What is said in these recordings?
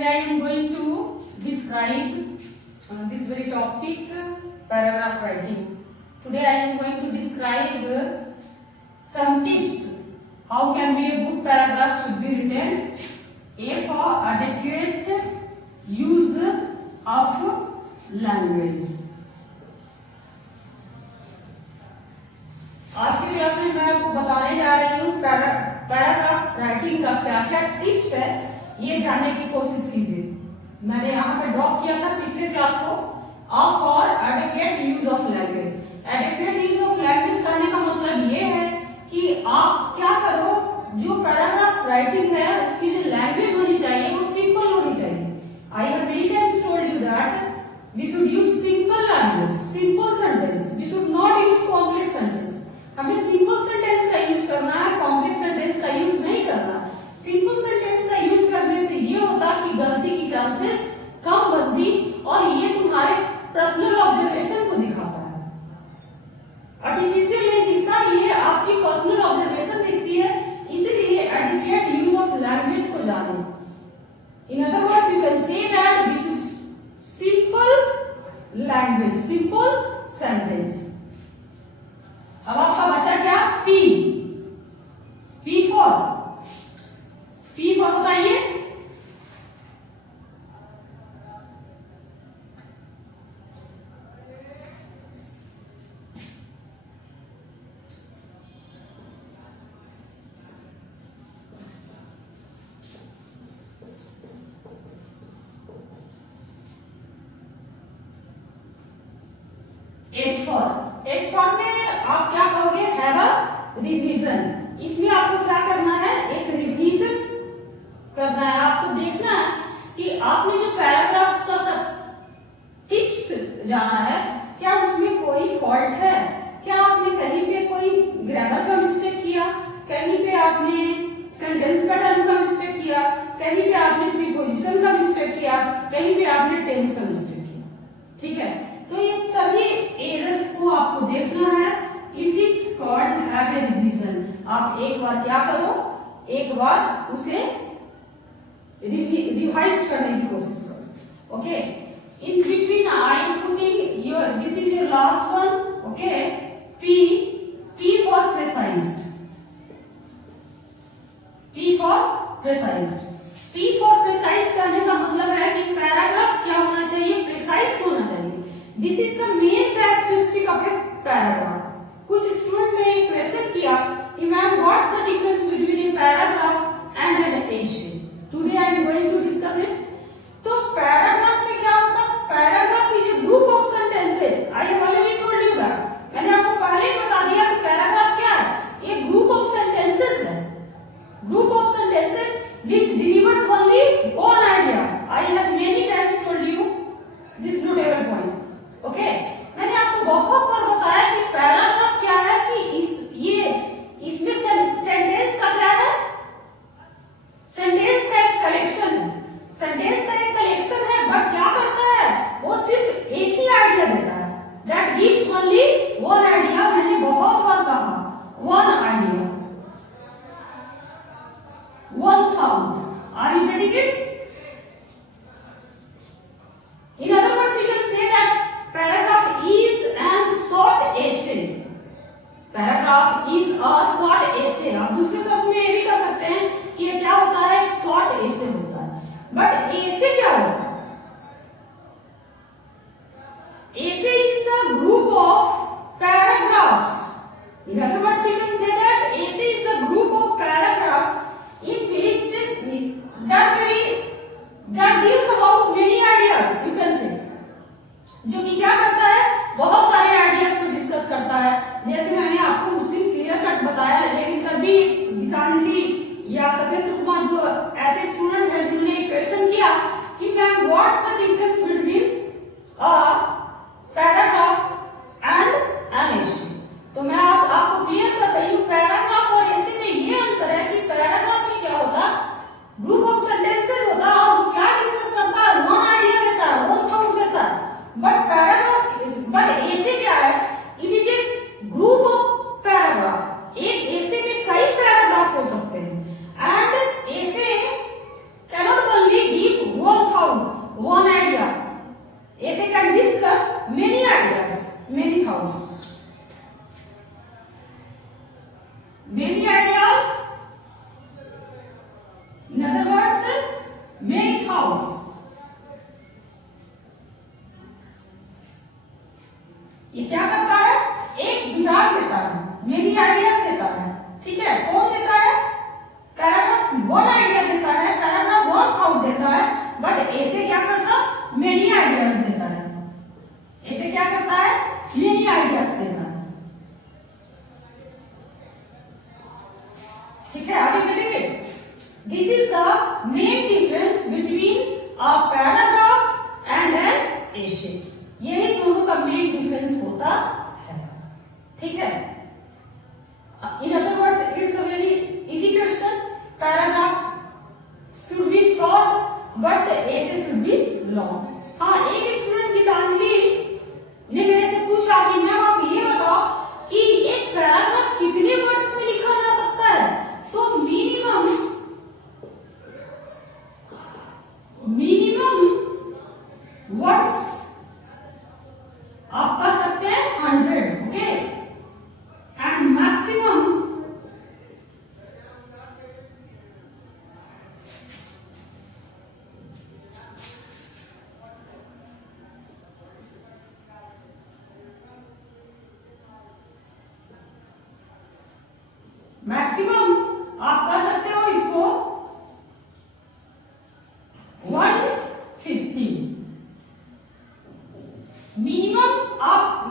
today I am going to describe this very topic, paragraph writing. Today I am going to describe some tips. How can be a good paragraph should be written? A, for adequate use of language. आज की class में मैं आपको बताने जा रही हूँ paragraph writing का क्या क्या टिप्स है, ये जानने की कोशिश कीजिए। मैंने यहाँ पे ड्रॉप किया था पिछले क्लास को, for adequate use of language. Adequate use of language करने का मतलब ये है कि आप क्या करो, जो पैराग्राफ राइटिंग है उसकी जो लैंग्वेज होनी चाहिए वो सिंपल होनी चाहिए। I have many times told you that we should use simple language, simple sentence. We should not use complex sentence. हमें सिंपल सेंटेंस का यूज करना है, कॉम्प्लेक्स सेंटेंस का यूज नहीं करना। सिंपल सेंटेंस का यूज करने से ये होता कि गलती की चांसेस कम बनती और ये तुम्हारे पर्सनल ऑब्जर्वेशन को दिखाता है। आर्टिफिशियल नहीं दिखता, ये आपकी पर्सनल ऑब्जर्वेशन दिखती है। इसीलिए एडिक्वेट यूज ऑफ लैंग्वेज को जाने। In other words you can say that we should simple language, simple sentence. अब आपका बचा क्या? पी। पी फॉर बताइए। एच फॉर में आप क्या कहोगे? Have a revision. इसमें आपको क्या करना है? एक रिवीजन करना है। आपको देखना है कि आपने जो पैराग्राफ्स का सब टिप्स जाना है, क्या उसमें कोई फॉल्ट है? क्या आपने कहीं पे कोई ग्रामर का मिस्टेक किया? कहीं पे आपने सेंटेंस पैटर्न का मिस्टेक किया? कहीं पे आपने प्रीपोजिशन का मिस्टेक किया? कहीं पे आपने टेंस का मिस्टेक किया? ठीक है, तो ये सभी एरर्स को आपको देखना है। It is called have a revision. आप एक बार क्या करो, एक बार उसे रिवाइज करने की कोशिश करो। Okay, in between I am putting your, this is your last one. Okay, P for precised. P for precised. P for precise करने का मतलब है कि पैराग्राफ क्या होना चाहिए? प्रिसाइज होना चाहिए। This is the main characteristic of a paragraph. कुछ स्टूडेंट ने क्वेश्चन किया कि ma'am what's the difference between a paragraph and an essay. Today I am going to discuss it. तो पैराग्राफ में क्या होता है? Paragraph is a group of sentences. I have already told you that. मैंने आपको पहले ही बता दिया कि पैराग्राफ क्या है? ये ग्रुप ऑफ सेंटेंसेस है। Group of sentences which delivers only one idea. I have many times told you this notable point. Okay, मैंने आपको बहुत बार बताया कि पैराग्राफ क्या है, कि इसमें सेंटेंस का क्या है? सेंटेंस का एक कलेक्शन है। सेंटेंस का एक कलेक्शन है, बट क्या करता है? वो सिर्फ एक ही आइडिया देता है। That gives only one idea. मैंने बहुत बार कहा, one idea, one sound. Are you getting it? In other words, we can say that paragraph is an short essay. Paragraph is a short essay. आप दूसरे शब्द में ये भी कह सकते हैं कि ये क्या होता है? एक शॉर्ट एसे होता है। बट एसे क्या होता है? एसे is the group of paragraphs. In other words, you can say that essay is the group of paragraphs in which that very but ऐसे क्या करता, मेनी आइडियाज देता है। ऐसे क्या करता है, मेनी आइडियाज देता है। ठीक है, आगे करेंगे। This is the main difference between a paragraph and an एसे। यही दोनों का मेन डिफरेंस होता है। ठीक है, इन other words it's a very easy question. Paragraph should be short but essay should be long। हाँ, एक स्टूडेंट गीतांजलि ने मेरे से पूछा कि मैम आप ये बताओ कि एक पैराग्राफ कितने वर्ड्स में लिखा जा सकता है। तो मिनिमम वर्ड्स आप कर सकते हैं 100, ओके, एंड मैक्सिमम आप कर सकते हो इसको 150।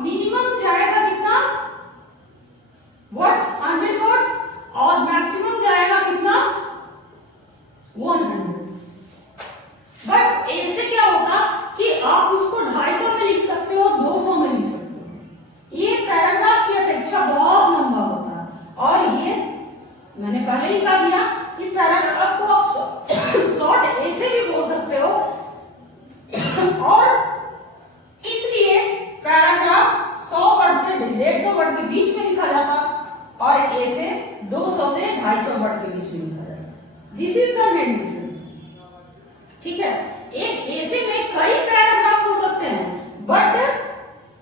मिनिमम जाएगा कितना वर्ड्स, 100 वर्ड्स, और मैक्सिमम जाएगा कितना 100। बट ऐसे क्या होगा कि आप उसको 250 में लिख सकते हो, 200 में लिख सकते हो। ये पैराग्राफ की अपेक्षा बहुत लंबा होता है। और ये मैंने पहले ही कहा दिया कि पैराग्राफ को आप शॉर्ट ऐसे भी बोल सकते हो, और इसलिए पैराग्राफ 100 वर्ड से 150 वर्ड के बीच में लिखा जाता, और ऐसे 200 से 250 वर्ड के बीच में लिखा जाता। This is the main difference. ठीक है, एक ऐसे में कई पैराग्राफ हो सकते हैं, बट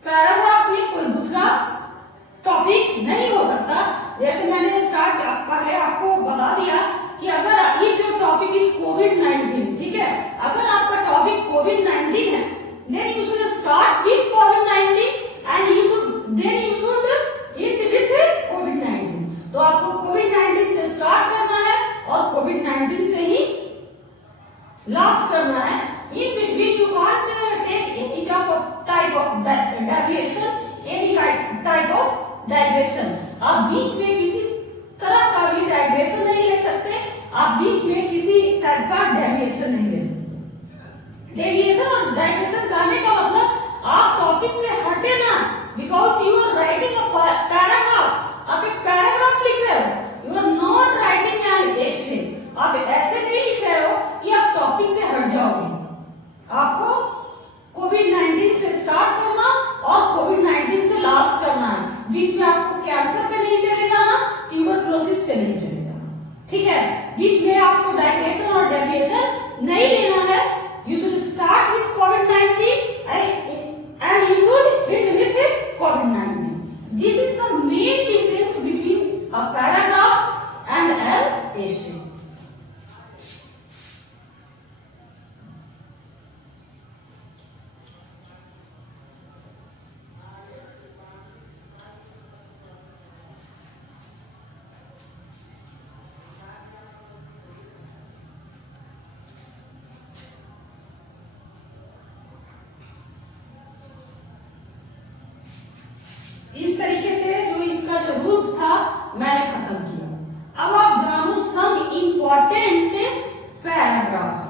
पैराग्राफ में कोई दूसरा टॉपिक नहीं हो सकता। जैसे मैंने पहले आपको बता दिया कि अगर इफ योर टॉपिक इज कोविड-19, ठीक है, अगर आपका टॉपिक कोविड-19 है, then you should start with covid and you should and with कोविड-19। तो आपको कोविड-19 से स्टार्ट करना है और कोविड-19 से ही लास्ट करना है। In between you can't take any type of deviation, any type of digression. आप बीच में किसी तरह का भी डाइग्रेशन नहीं ले सकते, आप बीच में किसी टाइप का डेविएशन नहीं ले सकते। डेविएशन और डाइग्रेशन करने का मतलब आप टॉपिक से हटे ना, because you are writing a paragraph. आप एक पैराग्राफ लिख रहे हो, you are not writing an essay. आप ऐसे नहीं लिख रहे हो कि आप टॉपिक से हट जाओगे। आपको कोविड-19 से स्टार्ट करना और कोविड-19 से लास्ट करना है। बीच में आपको कैंसर पे नहीं चले जाना, ट्यूबरक्लोसिस पे नहीं चले जाना। ठीक है, बीच में आपको डाइग्रेशन और डेविएशन नहीं लेना है। You should start with covid and you should and with covid. This is the main difference between a paragraph and an एसे। इस तरीके से जो इसका जो रूल्स था मैंने खत्म किया। अब आप जानो सम इंपॉर्टेंट पैराग्राफ्स।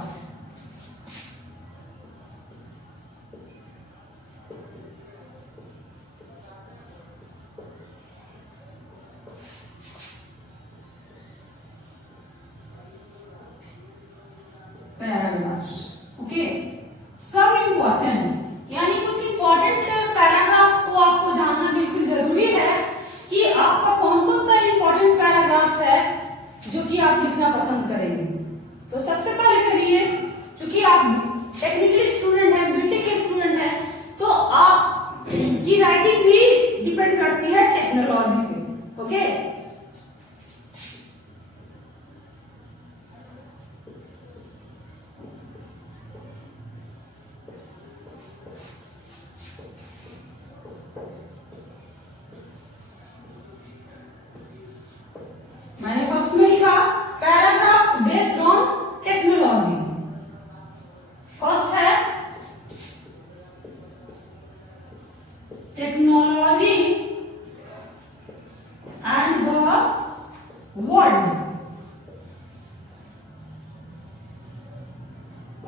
ओके, सब इंपॉर्टेंट, यानी कुछ इंपॉर्टेंट पैराग्राफ्स को आपको जानना बिल्कुल जरूरी है कि आपका कौन कौन सा इंपॉर्टेंट पैराग्राफ्स है जो कि आप लिखना पसंद करेंगे। तो सबसे पहले चलिए, क्योंकि आप टेक्निकल स्टूडेंट हैं, बीटेक के स्टूडेंट हैं, तो आप की राइटिंग भी डिपेंड करती है टेक्नोलॉजी पे। ओके,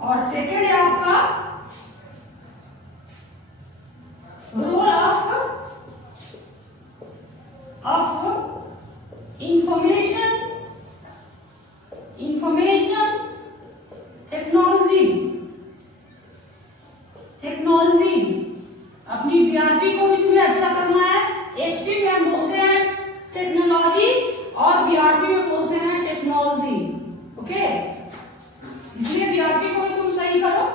और सेकेंड है आपका रोल ऑफ इंफॉर्मेशन टेक्नोलॉजी। अपनी बीआरपी को भी तुम्हें अच्छा करना है। एचपी में बोलते हैं टेक्नोलॉजी और बीआरपी में बोलते हैं टेक्नोलॉजी। ओके, इसलिए बीआरपी को भी तुम सही करो।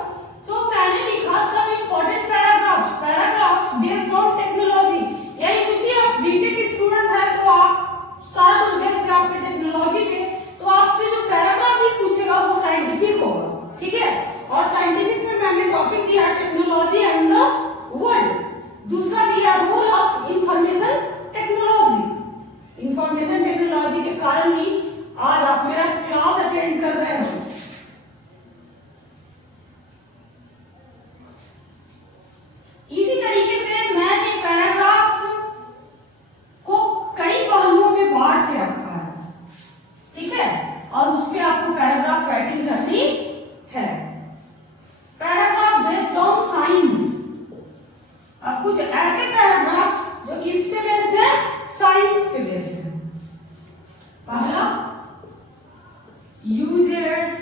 तो मैंने लिखा सब important paragraphs based on technology, यानी चूंकि आप बीटेक स्टूडेंट है तो आप सारा कुछ बेस्ड है आपके टेक्नोलॉजी पे, तो आपसे जो पैराग्राफ भी पूछेगा वो साइंटिफिक होगा, ठीक है। और साइंटिफिक में मैंने टॉपिक दिया टेक्नोलॉजी एंड द वर्ल्ड। दूसरा दिया role of information technology. Information technology के कारण ही आज आप मेरा क्लास अटेंड कर रहे हो। इसी तरीके से मैंने पैराग्राफ को कई पहलुओं में बांट के रखा है, ठीक है, और उस पे आपको पैराग्राफ राइटिंग करनी है। Paragraph based on science. अब कुछ ऐसे पैराग्राफ जो किस पे बेस्ड है, साइंस पे बेस्ड है। पहला uses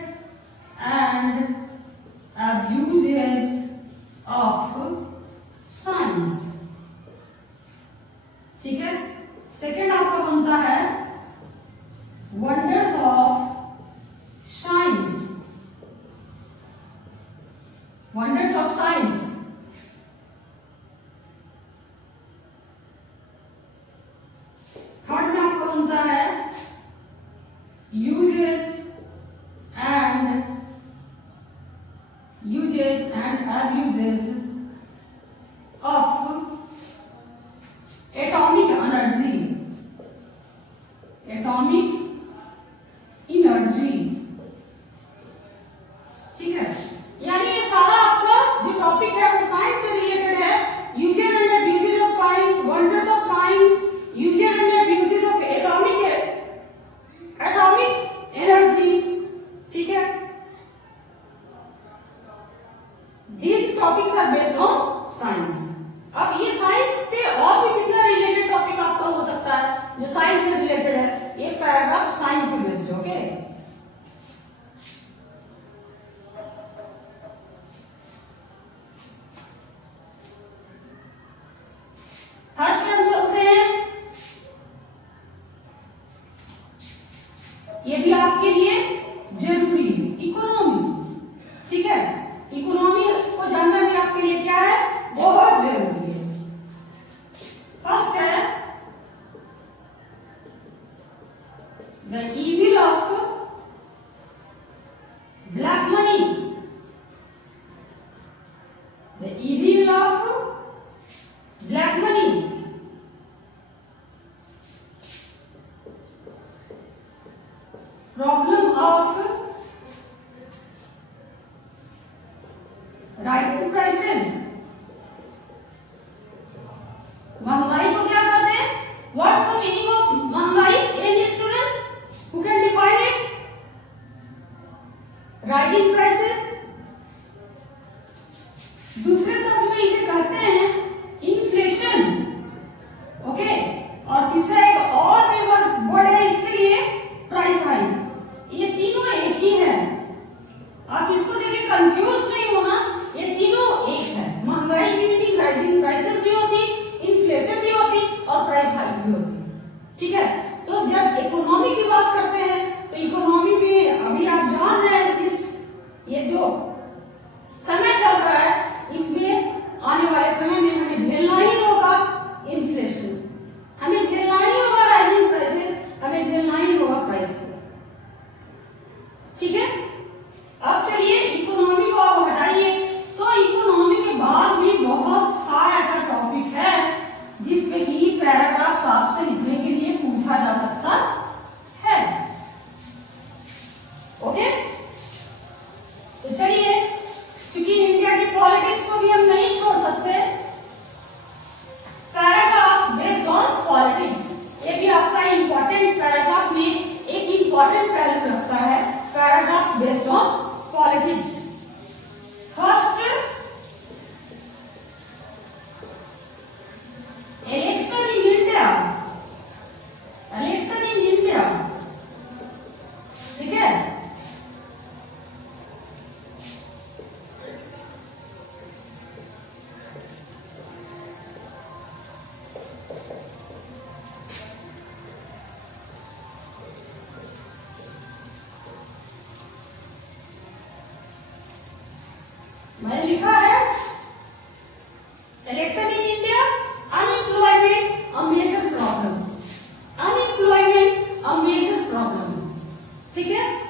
and abuses of science, ठीक है। सेकेंड आपका बनता है wonders of science, wonders of science. Third में आपका बनता है uses and abuses of atomic energy, ठीक है। यानी ये सारा आपका जो टॉपिक है वो साइंस से रिलेटेड है। Uses and abuses of science, wonders of science, uses and abuses of atomic energy, ठीक है। These topics are based on science। अब ये साइंस पे और भी जितना रिलेटेड टॉपिक आपका हो सकता है जो साइंस से रिलेटेड है, ये पैराग्राफ साइंस पे बेस्ड है, ओके। थर्ड पे हम चलते हैं, ये भी आपके लिए जरूरी है, इकोनॉमी, ठीक है। इकोनॉमी को जानना भी आपके लिए क्या है, बहुत जरूरी है। फर्स्ट है the evil of black money, the evil of black money. Problem of rising prices. महंगाई को क्या कहते हैं? व्हाट्स द मीनिंग ऑफ महंगाई? Any student who can define it? Rising prices. दूसरे शब्द में इसे कहते हैं इन्फ्लेशन, ओके। और तीसरा एक और भी वर्ड है इसके लिए, प्राइस हाइक। ये तीनों एक ही है, आप इसको देखिए कंफ्यूज नहीं होना, ये तीनों एक है। महंगाई की मीनिंग राइजिंग प्राइसेस भी होती, इन्फ्लेशन भी होती और प्राइस हाइक भी होती, ठीक है। तो जब इकोनॉमी की बात करते हैं तो इकोनॉमी में अभी आप जान रहे हैं जिस ये जो समय चल रहा है, इसमें आने वाले समय में हमें झेलना ही होगा इन्फ्लेशन, हमें झेलना ही होगा राइजिंग प्राइसेस, हमें झेलना ही होगा प्राइस को, ठीक है। अब चलिए इकोनॉमी को आप हटाइए, तो इकोनॉमी के बाद भी बहुत सारा ऐसा टॉपिक है जिसपे कि पैराग्राफ्स आपसे लिखने के लिए पूछा जा सकता है, ओके। तो चलिए, क्योंकि इंडिया की पॉलिटिक्स को भी हम नहीं छोड़ सकते, पैराग्राफ्स बेस्ड ऑन पॉलिटिक्स, ये भी आपका इंपॉर्टेंट पैराग्राफ में एक इंपॉर्टेंट पहलू रखता है, पैराग्राफ्स बेस्ड ऑन पॉलिटिक्स, मैंने लिखा है election in India, unemployment a major problem, unemployment a major problem. ठीक है,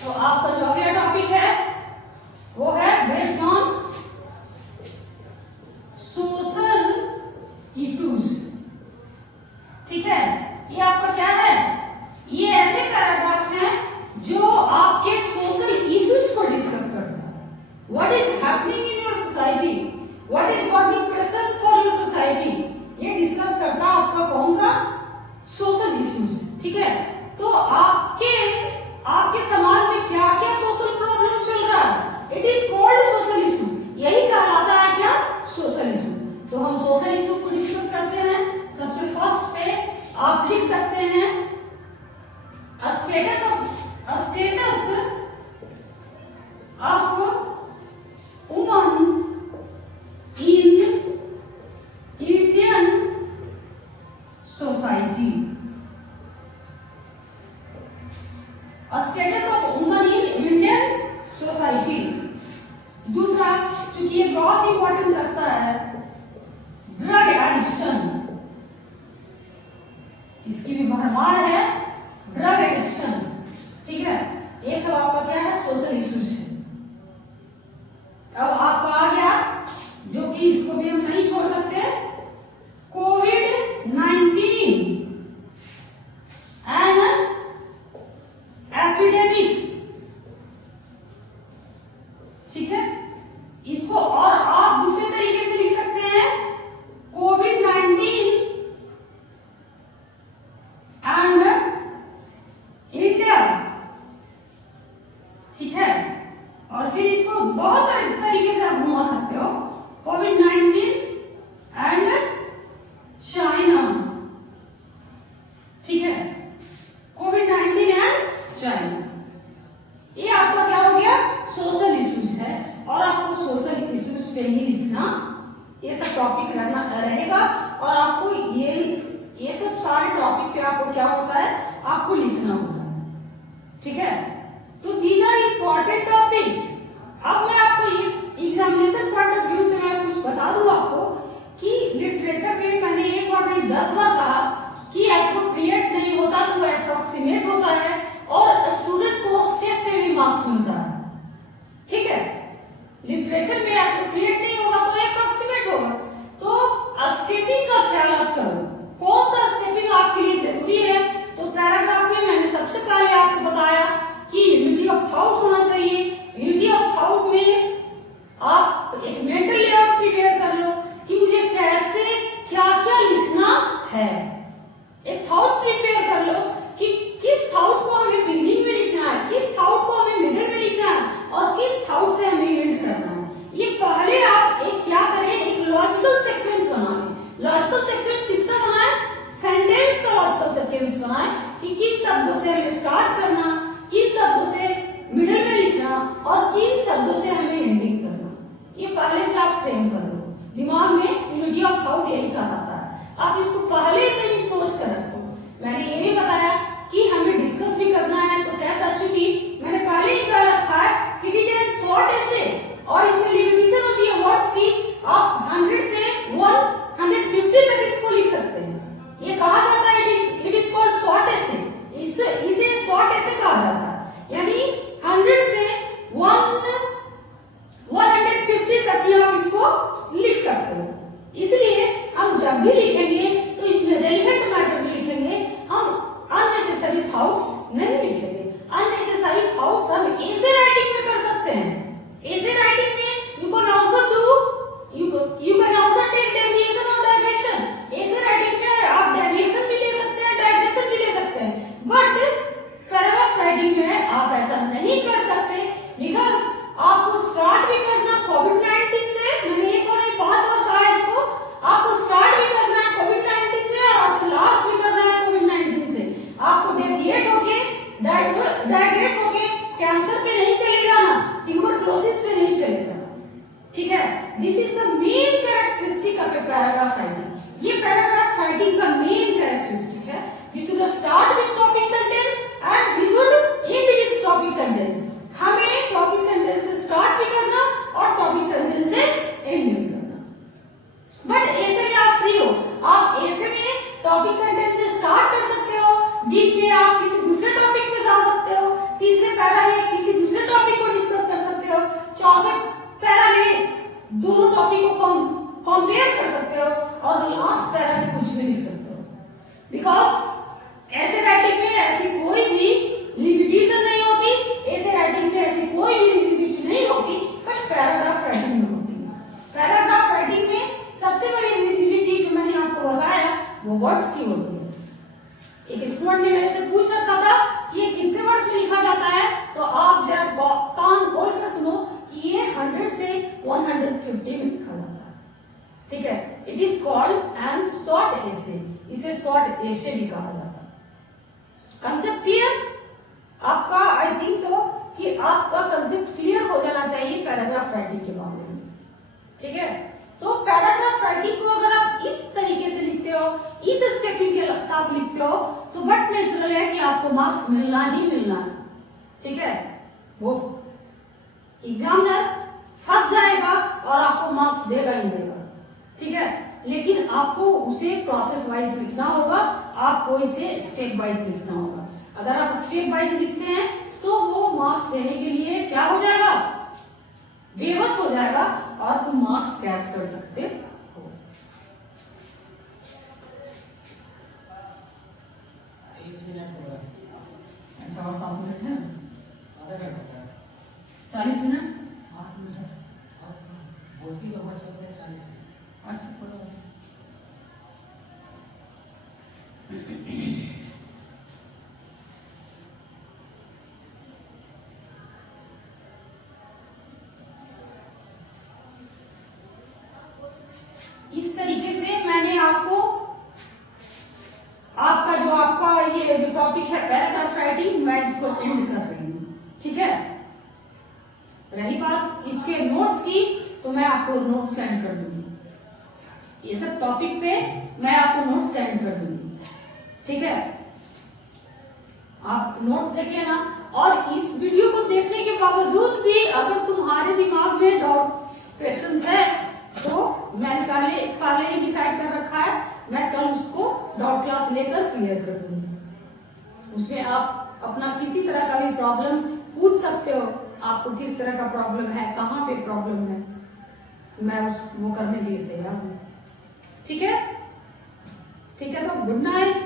तो आपका जो अगला टॉपिक है वो है बेस्ड ऑन सोशल इश्यूज। ठीक है, ये आपका क्या है, ये ऐसे पैराग्राफ्स हैं जो आपके सोशल इश्यूज को डिस्कस करते हैं। What is happening in your society, what is burning question for your society, ये डिस्कस करता है आपका कौन सा, सोशल इश्यूज। ठीक है, तो आपके समाज में क्या क्या सोशल प्रॉब्लम चल रहा है, it is called social issue, यही कहलाता है क्या, सोशल इशू। तो हम सोशल इशू को डिस्कस करते हैं। सबसे फर्स्ट पे आप लिख सकते हैं status of woman in Indian society, status of woman in Indian society. दूसरा, क्योंकि ये बहुत इंपॉर्टेंस रखता है, ड्रग एडिक्शन, इसकी भी भरमार है, ड्रग एडिक्शन। ठीक है, ये सब आपका क्या है, सोशल इश्यूज है। अब आपका आ गया, जो कि इसको भी हम नहीं छोड़ सकते, कोविड-19 एन एपिडेमिक। ठीक है, इसको और आप दूसरे तरीके से लिख सकते हैं, कोविड-19 एंड इंडिया। ठीक है, और फिर इसको बहुत तरीके से आप घुमा सकते हो, कोविड-19 एंड चाइना। ठीक है, कोविड-19 एंड चाइना, ये आपका क्या हो गया, सोशल इश्यूज है। और आपको सोशल इश्यूज पे ही लिखना, ये सब टॉपिक रहेगा। और आपको ये सब सारे टॉपिक पे आपको क्या होता है, आपको लिखना होता है। ठीक है, तो दीज आर इम्पोर्टेंट टॉपिक्स। अब मैं आपको ये एग्जामिनेशन पॉइंट ऑफ व्यू से मैं कुछ बता दूं आपको कि लिटरेचर में मैंने एक बार नहीं 10 बार कहा कि एप्रोप्रिएट नहीं होता तो अप्रोक्सीमेट होता है, और स्टूडेंट को स्टेप पे भी मार्क्स मिलता है। ठीक है, लिटरेचर में एप्रोप्रिएट नहीं होगा तो अप्रोक्सीमेट होगा। तो स्टेपिंग का ख्याल आप करो, कौन सा स्टेपिंग आपके लिए जरूरी है। तो पैराग्राफ में मैंने सबसे पहले आपको बताया कि यूनिटी ऑफ थॉट होना चाहिए। यूनिटी ऑफ थॉट में आप एक मेंटल लेआउट प्रिपेयर कर लो कि मुझे कैसे क्या क्या लिखना है। एक थॉट प्रिपेयर कर लो कि किस थॉट को हमें बिगिनिंग में लिखना है, किस थॉट को हमें मिडिल में लिखना है, और किस थॉट से हमें एंड करना है। ये पहले आप एक क्या करें, एक लॉजिकल सीक्वेंस बनाएं। लॉजिकल सीक्वेंस किसका बनाएं, सेंटेंस का लॉजिकल सीक्वेंस बनाएं कि किन शब्दों से हमें स्टार्ट करना, किन शब्दों से मिडिल में लिखना, और किन शब्दों से हमें एंडिंग करना। ये पहले से आप फ्रेम कर लो दिमाग में। यूनिटी ऑफ थॉट यही कहलाता है, आप इसको पहले से ही सोच कर रखो। मैंने ये भी बताया कि हमें डिस्कस भी करना है, तो कैसा, चूंकि मैंने पहले ही कह रखा है कि इट इज शॉर्ट ऐसे, और इसमें लिमिटेशन होती है वर्ड्स की। आप 100 से 150 तक इसको लिख सकते हैं। ये कहा जाता है इट इज कॉल्ड शॉर्ट ऐसे, इसे शॉर्ट ऐसे कहा जाता है। यानी 100 से 150 तक ही आप इसको लिख सकते हो। इसलिए हम जब भी लिखेंगे तो इसमें रेलिवेंट मैटर में लिखेंगे। start with topic sentence and we should end with topic sentence. हमें टॉपिक सेंटेंस से स्टार्ट भी करना और टॉपिक सेंटेंस से एंड भी करना. बट ऐसे में आप फ्री हो, आप ऐसे में टॉपिक सेंटेंस से स्टार्ट कर सकते हो, बीच में आप किसी दूसरे टॉपिक पे जा सकते हो, तीसरे पैरा में किसी दूसरे टॉपिक को डिस्कस कर सकते हो, चौथे पैरा में दोनों टॉपिक को कंपेयर कर सकते हो और लास्ट पैरा में कुछ भी लिख सकते हो. बिकॉज ऐसे राइटिंग में ऐसी कोई भी रिपीटिशन नहीं होती, ऐसे राइटिंग में ऐसी कोई भी रिजिडिटी नहीं होती, बट पैराग्राफ राइटिंग में होती है. पैराग्राफ राइटिंग में सबसे बड़ी रिजिडिटी जो मैंने आपको बताया वो वर्ड्स की होती है. एक स्टूडेंट ने मेरे से पूछ रखा था कि ये कितने वर्ड्स में लिखा जाता है, तो आप जरा कान खोल कर सुनो कि ये 100 से 150 में लिखा जाता है. ठीक है, it is called an short essay. इसे शॉर्ट एसे भी कहा जाता है. Concept clear? आपका आई थिंक सो कि आपका कंसेप्ट क्लियर हो जाना चाहिए पैराग्राफ राइटिंग के बारे में. ठीक है, तो पैराग्राफ राइटिंग को अगर आप इस तरीके से लिखते हो, इस स्टेपिंग के साथ लिखते हो, तो बट नेचुरल है कि आपको मार्क्स मिलना ही मिलना है. ठीक है, वो एग्जामिनर फंस जाएगा और आपको मार्क्स देगा ही देगा. ठीक है, लेकिन आपको उसे प्रोसेस वाइज लिखना होगा, आपको इसे स्टेप वाइज लिखना होगा. अगर आप स्टेप वाइज लिखते हैं तो वो मार्क्स देने के लिए क्या हो जाएगा, बेबस हो जाएगा और तुम मार्क्स कैश कर सकते हो. अच्छा, और 7 मिनट है, 40 मिनट. अच्छा, इस तरीके से मैंने आपको आपका ये जो टॉपिक है पैराग्राफ राइटिंग, मैं इसको एंड कर रही हूँ. ठीक है, रही बात इसके नोट्स की, तो मैं आपको नोट्स सेंड कर दूंगी. ये सब टॉपिक पे मैं आपको नोट्स सेंड कर दूंगी. ठीक है, आप नोट्स देख लेना. और इस वीडियो को देखने के बावजूद भी अगर तुम्हारे दिमाग में डाउट क्वेश्चन है तो मैंने पहले ही डिसाइड कर रखा है, मैं कल उसको डाउट क्लास लेकर क्लियर कर दूंगी. उसमें आप अपना किसी तरह का भी प्रॉब्लम पूछ सकते हो, आपको किस तरह का प्रॉब्लम है, कहाँ पे प्रॉब्लम है, मैं वो करने के लिए तैयार हूँ. ठीक है, तो गुड नाइट.